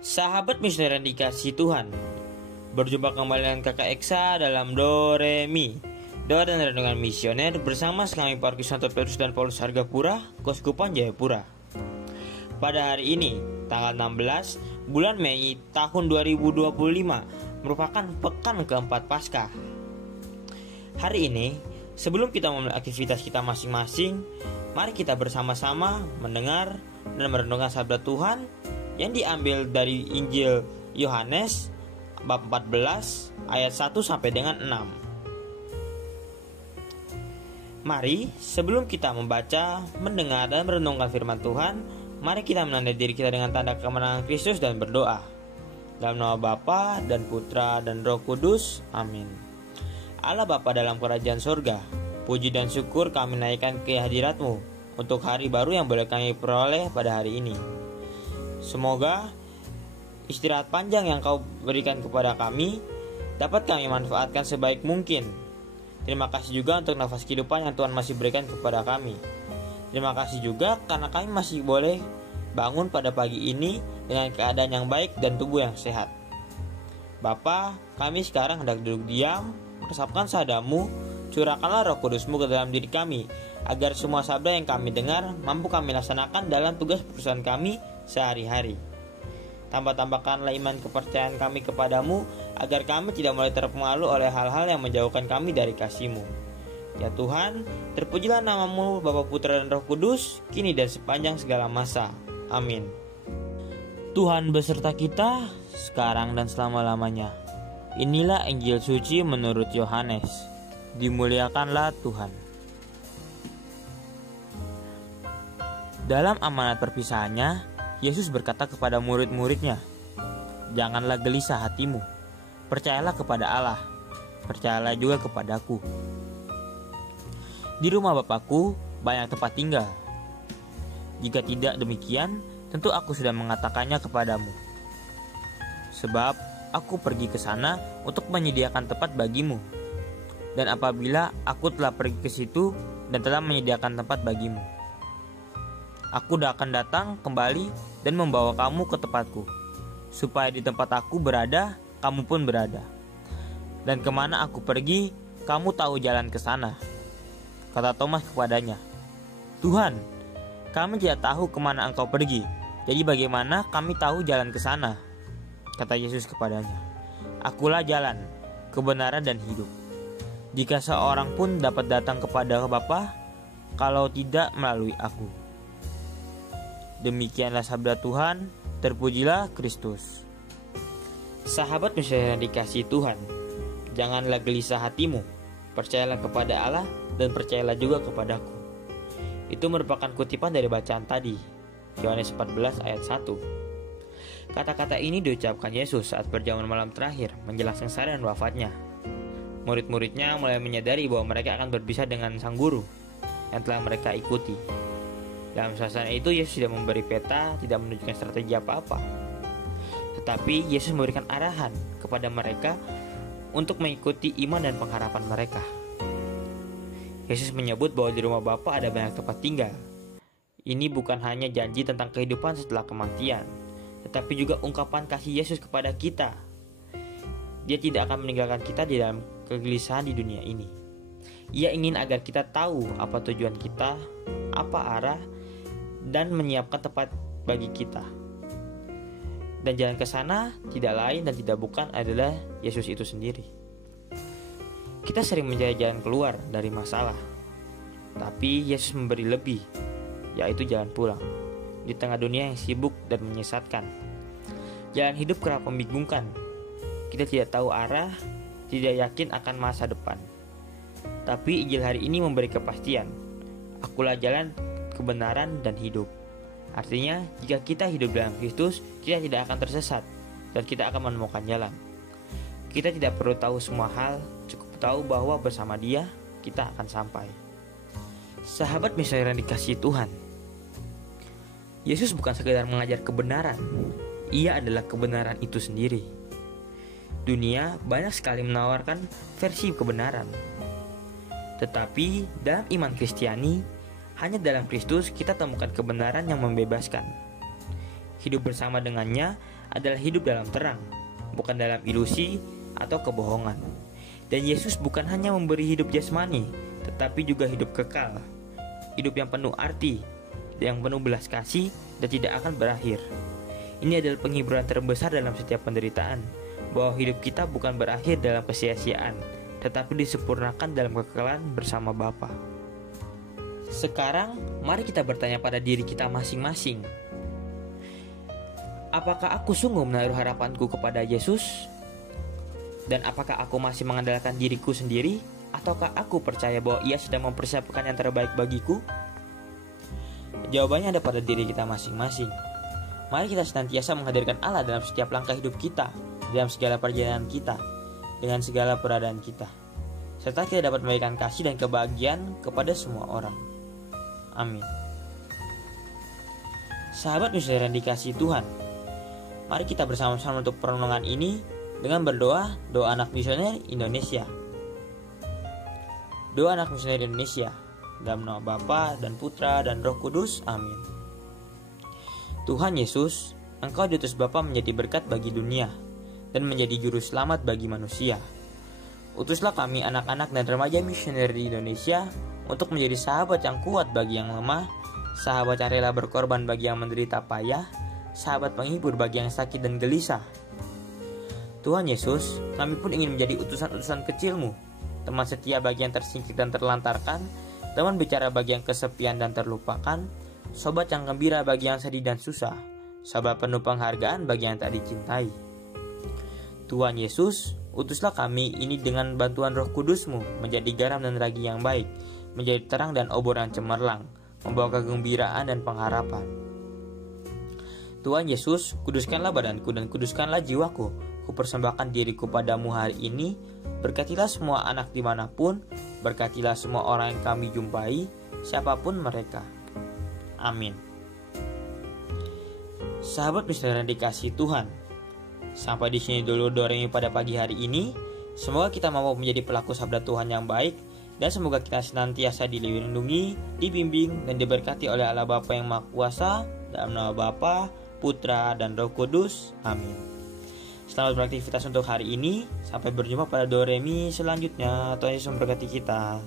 Sahabat misioner yang dikasihi Tuhan, berjumpa kembali dengan kakak Eksa dalam Do Re Mi, doa dan renungan misioner bersama kami Parkis Santo Petrus dan Paulus Hargapura, Keuskupan Jayapura. Pada hari ini, tanggal 16 bulan Mei tahun 2025, merupakan pekan keempat Paskah. Hari ini, sebelum kita memulai aktivitas kita masing-masing, mari kita bersama-sama mendengar dan merenungkan sabda Tuhan yang diambil dari Injil Yohanes bab 14 ayat 1 sampai dengan 6. Mari sebelum kita membaca, mendengar dan merenungkan firman Tuhan, mari kita menandai diri kita dengan tanda kemenangan Kristus dan berdoa. Dalam nama Bapa dan Putra dan Roh Kudus, amin. Allah Bapa dalam kerajaan surga, puji dan syukur kami naikkan ke hadirat-Mu untuk hari baru yang boleh kami peroleh pada hari ini. Semoga istirahat panjang yang Kau berikan kepada kami dapat kami manfaatkan sebaik mungkin. Terima kasih juga untuk nafas kehidupan yang Tuhan masih berikan kepada kami. Terima kasih juga karena kami masih boleh bangun pada pagi ini dengan keadaan yang baik dan tubuh yang sehat. Bapa, kami sekarang hendak duduk diam, resapkan sabda-Mu, curahkanlah Roh Kudus-Mu ke dalam diri kami, agar semua sabda yang kami dengar mampu kami laksanakan dalam tugas perusahaan kami sehari-hari. Tambah-tambahkanlah iman kepercayaan kami kepadamu, agar kami tidak mulai terpengaruh oleh hal-hal yang menjauhkan kami dari kasih-Mu. Ya Tuhan, terpujilah nama-Mu Bapa, Putra dan Roh Kudus, kini dan sepanjang segala masa. Amin. Tuhan beserta kita, sekarang dan selama-lamanya. Inilah Injil suci menurut Yohanes. Dimuliakanlah Tuhan. Dalam amanat perpisahannya, Yesus berkata kepada murid-muridnya, "Janganlah gelisah hatimu, percayalah kepada Allah, percayalah juga kepadaku. Di rumah Bapakku banyak tempat tinggal. Jika tidak demikian, tentu aku sudah mengatakannya kepadamu. Sebab aku pergi ke sana untuk menyediakan tempat bagimu. Dan apabila aku telah pergi ke situ dan telah menyediakan tempat bagimu, aku akan datang kembali dan membawa kamu ke tempatku, supaya di tempat aku berada, kamu pun berada. Dan kemana aku pergi, kamu tahu jalan ke sana." Kata Thomas kepadanya, "Tuhan, kami tidak tahu kemana Engkau pergi, jadi bagaimana kami tahu jalan ke sana?" Kata Yesus kepadanya, "Akulah jalan, kebenaran dan hidup. Jika seorang pun dapat datang kepada Bapa, kalau tidak melalui aku." Demikianlah sabda Tuhan, terpujilah Kristus. Sahabat misioner yang dikasihi Tuhan, janganlah gelisah hatimu, percayalah kepada Allah dan percayalah juga kepadaku. Itu merupakan kutipan dari bacaan tadi, Yohanes 14 ayat 1. Kata-kata ini diucapkan Yesus saat perjamuan malam terakhir menjelang sengsara dan wafatnya. Murid-muridnya mulai menyadari bahwa mereka akan berpisah dengan sang guru yang telah mereka ikuti. Dalam suasana itu, Yesus tidak memberi peta, tidak menunjukkan strategi apa-apa. Tetapi Yesus memberikan arahan kepada mereka untuk mengikuti iman dan pengharapan mereka. Yesus menyebut bahwa di rumah Bapa ada banyak tempat tinggal. Ini bukan hanya janji tentang kehidupan setelah kematian, tetapi juga ungkapan kasih Yesus kepada kita. Dia tidak akan meninggalkan kita di dalam kegelisahan di dunia ini. Ia ingin agar kita tahu apa tujuan kita, apa arah, dan menyiapkan tempat bagi kita. Dan jalan ke sana tidak lain dan tidak bukan adalah Yesus itu sendiri. Kita sering mencari jalan keluar dari masalah, tapi Yesus memberi lebih, yaitu jalan pulang. Di tengah dunia yang sibuk dan menyesatkan, jalan hidup kerap membingungkan. Kita tidak tahu arah, tidak yakin akan masa depan. Tapi Injil hari ini memberi kepastian. Akulah jalan, kebenaran, dan hidup. Artinya, jika kita hidup dalam Kristus, kita tidak akan tersesat dan kita akan menemukan jalan. Kita tidak perlu tahu semua hal, cukup tahu bahwa bersama Dia kita akan sampai. Sahabat misioner yang dikasihi Tuhan, Yesus bukan sekedar mengajar kebenaran, Ia adalah kebenaran itu sendiri. Dunia banyak sekali menawarkan versi kebenaran, tetapi dalam iman Kristiani, hanya dalam Kristus kita temukan kebenaran yang membebaskan. Hidup bersama dengannya adalah hidup dalam terang, bukan dalam ilusi atau kebohongan. Dan Yesus bukan hanya memberi hidup jasmani, tetapi juga hidup kekal, hidup yang penuh arti, yang penuh belas kasih dan tidak akan berakhir. Ini adalah penghiburan terbesar dalam setiap penderitaan, bahwa hidup kita bukan berakhir dalam kesia-siaan, tetapi disempurnakan dalam kekekalan bersama Bapa. Sekarang, mari kita bertanya pada diri kita masing-masing. Apakah aku sungguh menaruh harapanku kepada Yesus? Dan apakah aku masih mengandalkan diriku sendiri? Ataukah aku percaya bahwa Ia sedang mempersiapkan yang terbaik bagiku? Jawabannya ada pada diri kita masing-masing. Mari kita senantiasa menghadirkan Allah dalam setiap langkah hidup kita, dalam segala perjalanan kita, dengan segala peradaan kita, serta kita dapat memberikan kasih dan kebahagiaan kepada semua orang. Amin. Sahabat misioner yang dikasihi Tuhan, mari kita bersama-sama untuk perenungan ini dengan berdoa doa anak misioner Indonesia. Doa anak misioner Indonesia, dalam nama Bapa dan Putra dan Roh Kudus. Amin. Tuhan Yesus, Engkau diutus Bapa menjadi berkat bagi dunia dan menjadi juru selamat bagi manusia. Utuslah kami anak-anak dan remaja misioner di Indonesia untuk menjadi sahabat yang kuat bagi yang lemah, sahabat yang rela berkorban bagi yang menderita payah, sahabat penghibur bagi yang sakit dan gelisah. Tuhan Yesus, kami pun ingin menjadi utusan-utusan kecil-Mu, teman setia bagi yang tersingkir dan terlantarkan, teman bicara bagi yang kesepian dan terlupakan, sobat yang gembira bagi yang sedih dan susah, sahabat penuh penghargaan bagi yang tak dicintai. Tuhan Yesus, utuslah kami ini dengan bantuan Roh Kudus-Mu menjadi garam dan ragi yang baik, menjadi terang dan obor yang cemerlang, membawa kegembiraan dan pengharapan. Tuhan Yesus, kuduskanlah badanku dan kuduskanlah jiwaku. Kupersembahkan diriku padamu hari ini. Berkatilah semua anak dimanapun, berkatilah semua orang yang kami jumpai, siapapun mereka. Amin. Sahabat misioner yang dikasihi Tuhan, sampai di sini dulu Doremi pada pagi hari ini. Semoga kita mampu menjadi pelaku sabda Tuhan yang baik, dan semoga kita senantiasa dilindungi, dibimbing, dan diberkati oleh Allah Bapa yang Maha Kuasa, dalam nama Bapa, Putra, dan Roh Kudus. Amin. Selamat beraktivitas untuk hari ini. Sampai berjumpa pada Doremi selanjutnya. Tuhan Yesus memberkati kita.